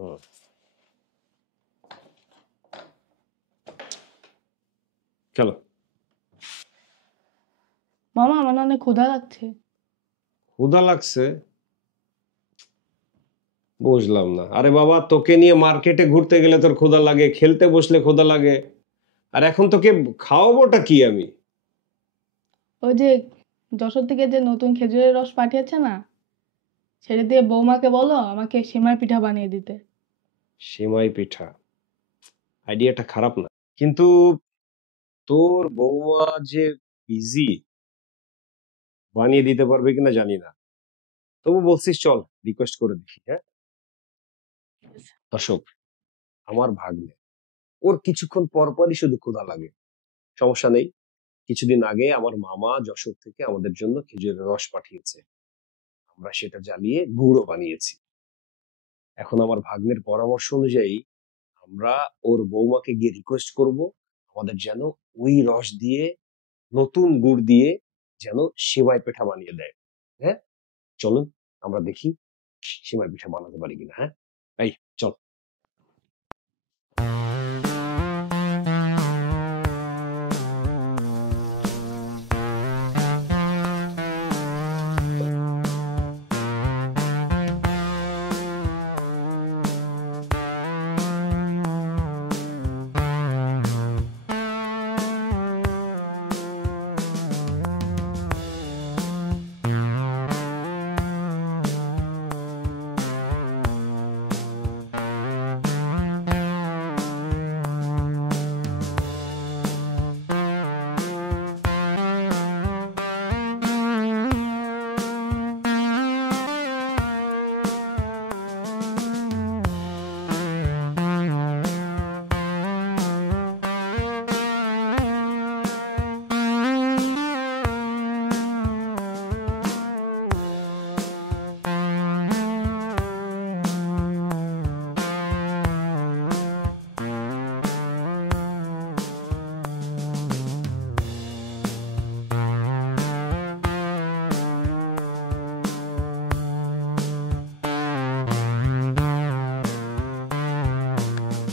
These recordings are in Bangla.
হুম। চলো। মামা আমার অনেক ক্ষুধা লাগছে। ক্ষুধা লাগছে? বুঝলাম না। আরে বাবা, তোকে নিয়ে মার্কেটে ঘুরতে গেলে তোর ক্ষুধা লাগে, খেলতে বসলে ক্ষুধা লাগে, আর এখন তোকে খাওয়াবোটা কি আমি? ওই যে যশোর থেকে যে নতুন খেজুরের রস পাঠিয়েছে না, সেটা দিয়ে বৌমাকে বলো আমাকে সেমাই পিঠা বানিয়ে দিতে। সেমাই পিঠা আইডিয়াটা খারাপ না, কিন্তু তোর বৌমা যে বিজি, বানিয়ে দিতে পারবে কিনা জানি না। তবু বলছিস চল রিকোয়েস্ট করে দেখি। হ্যাঁ দর্শক, আমার ভাগ্নে, ওর কিছুক্ষণ পর পরই শুধু ক্ষুধা লাগে। সমস্যা নেই, কিছুদিন আগে আমার মামা যশোর থেকে আমাদের জন্য খেজুরের রস পাঠিয়েছে, আমরা সেটা জ্বালিয়ে গুঁড়ো বানিয়েছি। এখন আমার ভাগ্নের পরামর্শ অনুযায়ী আমরা ওর বৌমাকে গিয়ে রিকোয়েস্ট করব আমাদের যেন ওই রস দিয়ে, নতুন গুড় দিয়ে যেন সেমাই পিঠা বানিয়ে দেয়। হ্যাঁ চলুন আমরা দেখি সেমাই পিঠা বানাতে পারি কিনা। হ্যাঁ এই চল।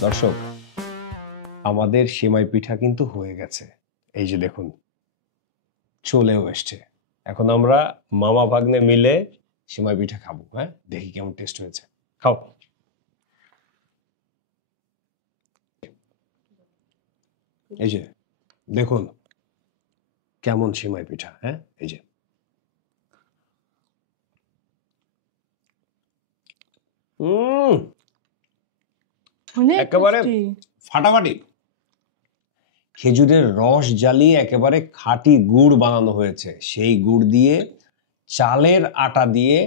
দর্শক, আমাদের সেমাই পিঠা কিন্তু হয়ে গেছে। এই যে দেখুন, চলেও এসছে। এখন আমরা মামা ভাগ্নে মিলে সেমাই পিঠা খাবো। হ্যাঁ দেখি কেমন টেস্ট হয়েছে। খাও। এই যে দেখুন কেমন সেমাই পিঠা। হ্যাঁ এই যে অনেক একেবারে টেস্টি। ফাটাফাটি। খেজুরের রস জ্বালিয়ে একেবারে খাঁটি গুড় বানানো হয়েছে, সেই গুড় দিয়ে, চালের আটা দিয়ে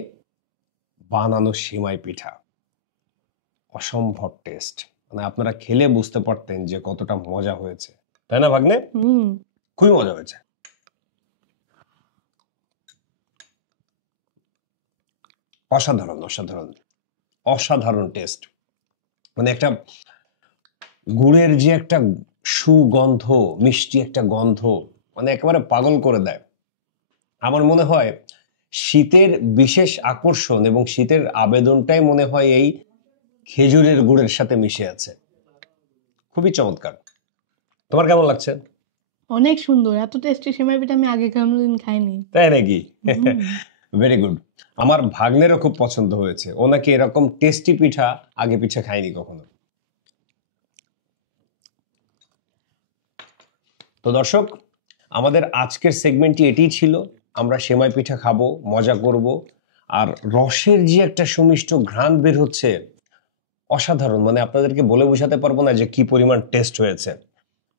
বানানো সেমাই পিঠা। অসম্ভব টেস্ট, মানে আপনারা খেলে বুঝতে পারতেন যে কতটা মজা হয়েছে, তাই না ভাগ্নে? খুবই মজা হয়েছে। অসাধারণ অসাধারণ অসাধারণ টেস্ট। মানে একটা গুড়ের যে একটা সুগন্ধ, মিষ্টি একটা গন্ধ, মানে একেবারে পাগল করে দেয়। আমার মনে হয় শীতের বিশেষ আকর্ষণ এবং শীতের আবেদনটাই মনে হয় এই খেজুরের গুড়ের সাথে মিশে আছে। খুবই চমৎকার। তোমার কেমন লাগছে? অনেক সুন্দর, এত টেস্টি সেমাই পিঠা আমি আগে কোনোদিন খাইনি। তাই নাকি? Very good. আমার ভাগ্নেরও খুব পছন্দ হয়েছে, ও নাকি এরকম টেস্টি পিঠা আগে পিঠা খায়নি কখনো। তো দর্শক, আমাদের আজকের সেগমেন্টটি এটিই ছিল। আমরা সেমাই পিঠা খাবো, মজা করব, আর রসের যে একটা সুমিষ্ট ঘ্রাণ বের হচ্ছে, অসাধারণ। মানে আপনাদেরকে বলে বোঝাতে পারবো না যে কি পরিমাণ টেস্ট হয়েছে।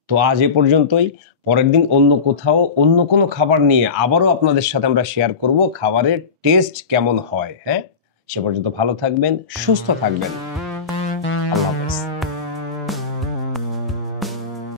তো আজ এ পর্যন্তই। পরের দিন অন্য কোথাও অন্য কোনো খাবার নিয়ে আবারও আপনাদের সাথে আমরা শেয়ার করব খাবারের টেস্ট কেমন হয়। হ্যাঁ, সে পর্যন্ত ভালো থাকবেন, সুস্থ থাকবেন।